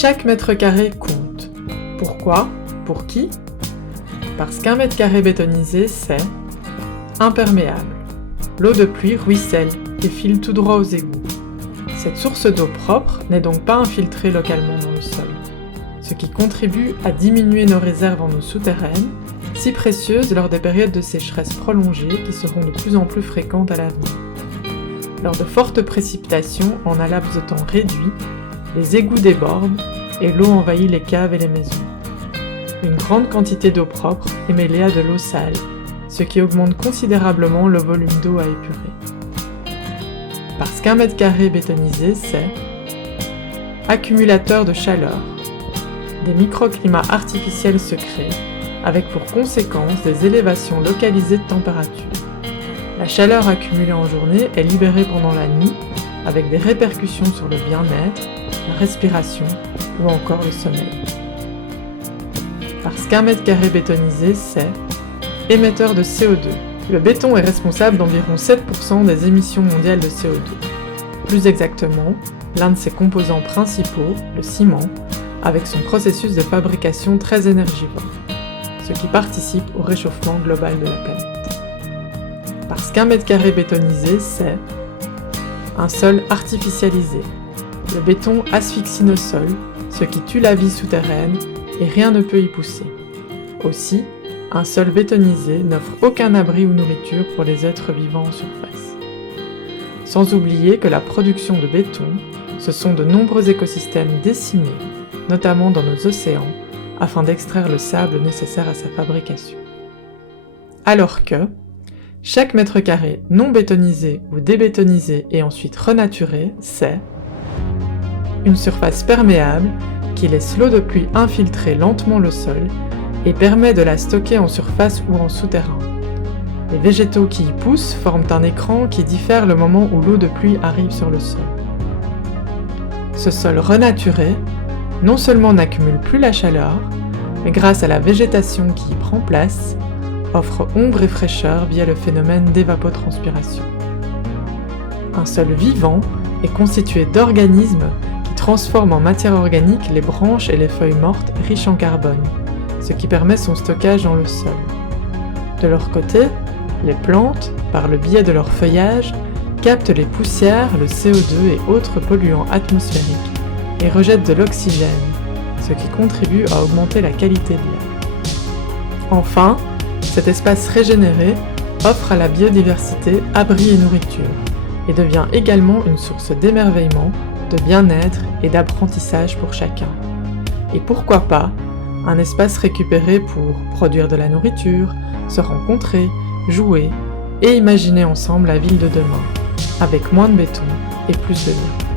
Chaque mètre carré compte. Pourquoi? Pour qui? Parce qu'un mètre carré bétonisé, c'est imperméable. L'eau de pluie ruisselle et file tout droit aux égouts. Cette source d'eau propre n'est donc pas infiltrée localement dans le sol, ce qui contribue à diminuer nos réserves en eau souterraine, si précieuses lors des périodes de sécheresse prolongées qui seront de plus en plus fréquentes à l'avenir. Lors de fortes précipitations en un laps de temps réduit, les égouts débordent et l'eau envahit les caves et les maisons. Une grande quantité d'eau propre est mêlée à de l'eau sale, ce qui augmente considérablement le volume d'eau à épurer. Parce qu'un mètre carré bétonisé, c'est accumulateur de chaleur. Des microclimats artificiels se créent, avec pour conséquence des élévations localisées de température. La chaleur accumulée en journée est libérée pendant la nuit, avec des répercussions sur le bien-être, la respiration ou encore le sommeil. Parce qu'un mètre carré bétonisé, c'est émetteur de CO2. Le béton est responsable d'environ 7% des émissions mondiales de CO2. Plus exactement, l'un de ses composants principaux, le ciment, avec son processus de fabrication très énergivore, ce qui participe au réchauffement global de la planète. Parce qu'un mètre carré bétonisé, c'est un sol artificialisé. Le béton asphyxie nos sols, ce qui tue la vie souterraine et rien ne peut y pousser. Aussi, un sol bétonisé n'offre aucun abri ou nourriture pour les êtres vivants en surface. Sans oublier que la production de béton, ce sont de nombreux écosystèmes décimés, notamment dans nos océans, afin d'extraire le sable nécessaire à sa fabrication. Alors que, chaque mètre carré non bétonisé ou débétonisé et ensuite renaturé, c'est une surface perméable qui laisse l'eau de pluie infiltrer lentement le sol et permet de la stocker en surface ou en souterrain. Les végétaux qui y poussent forment un écran qui diffère le moment où l'eau de pluie arrive sur le sol. Ce sol renaturé, non seulement n'accumule plus la chaleur, mais grâce à la végétation qui y prend place, offre ombre et fraîcheur via le phénomène d'évapotranspiration. Un sol vivant est constitué d'organismes qui transforment en matière organique les branches et les feuilles mortes riches en carbone, ce qui permet son stockage dans le sol. De leur côté, les plantes, par le biais de leur feuillage, captent les poussières, le CO2 et autres polluants atmosphériques et rejettent de l'oxygène, ce qui contribue à augmenter la qualité de l'air. Enfin, cet espace régénéré offre à la biodiversité abri et nourriture, et devient également une source d'émerveillement, de bien-être et d'apprentissage pour chacun. Et pourquoi pas, un espace récupéré pour produire de la nourriture, se rencontrer, jouer et imaginer ensemble la ville de demain, avec moins de béton et plus de liens.